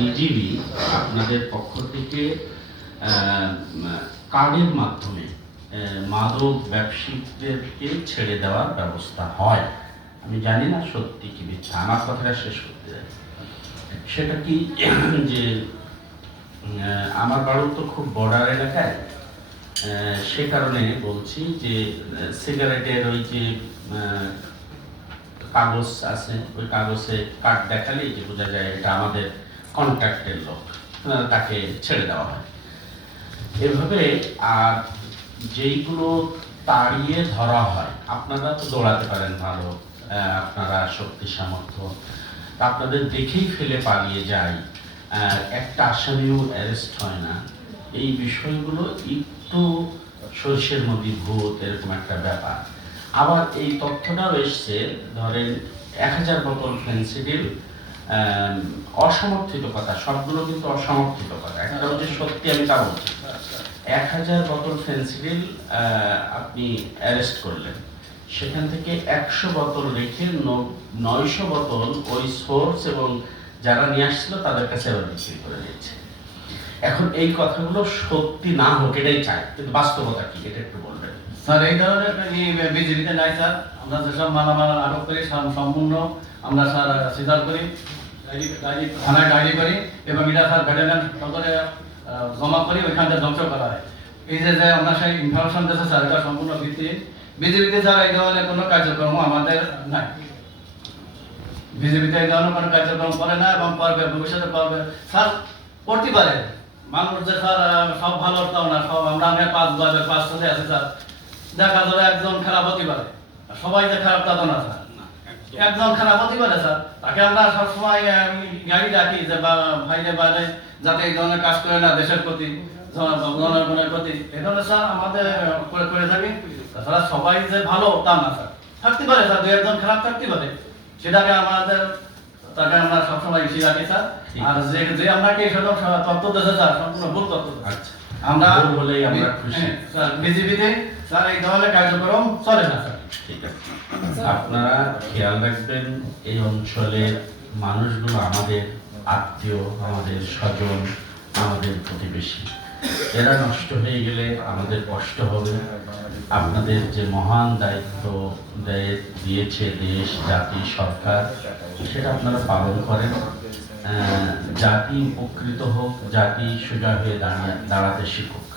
BGB আপনাদের পক্ষ থেকে কার্ডের মাধ্যমে মাদক ব্যবসায়ীদেরকে ছেড়ে দেওয়ার ব্যবস্থা হয়। আমি জানি না সত্যি কি মিথ্যা, আমার কথাটা শেষ করতে যাই। সেটা কি যে আমার বাড়ি তো খুব বর্ডার এলাকায়, সে কারণে বলছি যে সিগারেটের ওই যে কাগজ আছে, ওই কাগজে কার্ড দেখালেই যে বোঝা যায় এটা আমাদের কন্ট্রাক্টের লোক, তাকে ছেড়ে দেওয়া হয় এভাবে। আর যেইগুলো তাড়িয়ে ধরা হয়, আপনারা তো দৌড়াতে পারেন ভালো, আপনারা শক্তি সামর্থ্য, আপনাদের দেখেই ফেলে পালিয়ে যায়, একটা আসামিও অ্যারেস্ট হয় না, এই বিষয়গুলো একটু সর্ষের মধ্যে ভূত এরকম একটা ব্যাপার। আবার এই তথ্যটাও এসছে, ধরেন 1000 বোতল ফেন্সিডিল, অসমর্থিত কথা, সবগুলো কিন্তু অসমর্থিত কথা, একটা হচ্ছে সত্যি, আমি তা বলছি। 1000 বোতল ফেন্সিডিল আপনি অ্যারেস্ট করলেন, সেখান থেকে 100 বোতল রেখে 900 বোতল ওই সোর্স এবং যারা নিয়ে আসছিল তাদের কাছে আবার বিক্রি করে দিয়েছে। এখন এই কথাগুলো সত্যি না হোক এটাই চাই, কিন্তু বাস্তবতা কি এটা একটু বলবেন স্যার। এই ধরনের বিজেপিতে নাই স্যার। আমরা যেসব মালামাল আটক করি সম্পূর্ণ আমরা স্যার স্বীকার করি, থানায় ডায়েরি করি এবং এটা স্যার ভেটেরেন সদরে জমা করি, ওইখান থেকে ধ্বংস করা হয়। এই যে আমরা সেই ইনফরমেশন দিয়েছে স্যার, এটা সম্পূর্ণ ভিত্তি। বিজেপিতে স্যার এই ধরনের কোনো কার্যক্রম আমাদের নাই। বিজেপিতে এই ধরনের কোনো কার্যক্রম করে না এবং করবে, ভবিষ্যতে করবে স্যার, করতে পারে। মানুষ যে স্যার সব ভালো তাও না, সব আমরা 5 সালে আছি স্যার, দেখা যাবে একজন খারাপ হতে পারে, সবাই যে খারাপ তা তো না স্যার, একজন খারাপ হতে পারে স্যার, তাকে আমরা সবসময় গাড়ি রাখি যে ভাইরে বাইরে যাতে এই ধরনের কাজ করে না, দেশের প্রতি জনগণের প্রতি এই ধরনের স্যার আমাদের করে থাকি। তাছাড়া সবাই যে ভালো তা না স্যার, থাকতে পারে স্যার, 2-1 জন খারাপ থাকতে পারে, সেটাকে আমাদের তাকে আমরা সবসময় বেশি রাখি স্যার। আর যে আপনাকে এই সকল তথ্য দিয়েছে স্যার, সম্পূর্ণ ভুল তথ্য। আচ্ছা, আমরা বলেই আমরা খুশি স্যার, বিজেপিতে স্যার এই ধরনের কার্যক্রম চলে না স্যার। ঠিক আছে, আপনারা খেয়াল রাখবেন এই অঞ্চলের মানুষগুলো আমাদের আত্মীয়, আমাদের স্বজন, আমাদের প্রতিবেশী, এরা নষ্ট হয়ে গেলে আমাদের কষ্ট হবে। আপনাদের যে মহান দায়িত্ব দিয়েছে দেশ, জাতি, সরকার, সেটা আপনারা পালন করেন। জাতি উপকৃত হোক, জাতি সোজা হয়ে দাঁড়াতে শিখুক।